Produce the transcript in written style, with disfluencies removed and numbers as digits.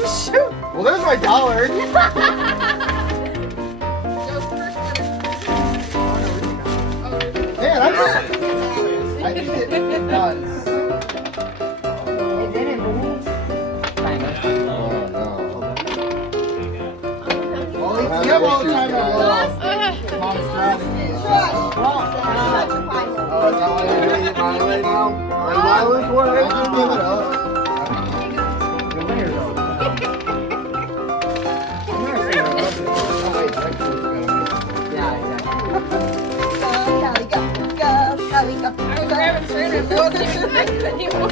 Oh shoot! Well, there's my dollar. Man, I just hit nuts. It's in it for me. Oh no. Well, you have all the time in the world. Mom's trusty. Oh, is that why you're doing it my way now? My way? I'm gonna give it up. The winner though. Yeah, exactly. Go, go, go, go, go. I was grabbing Saran and I wasn't even anymore.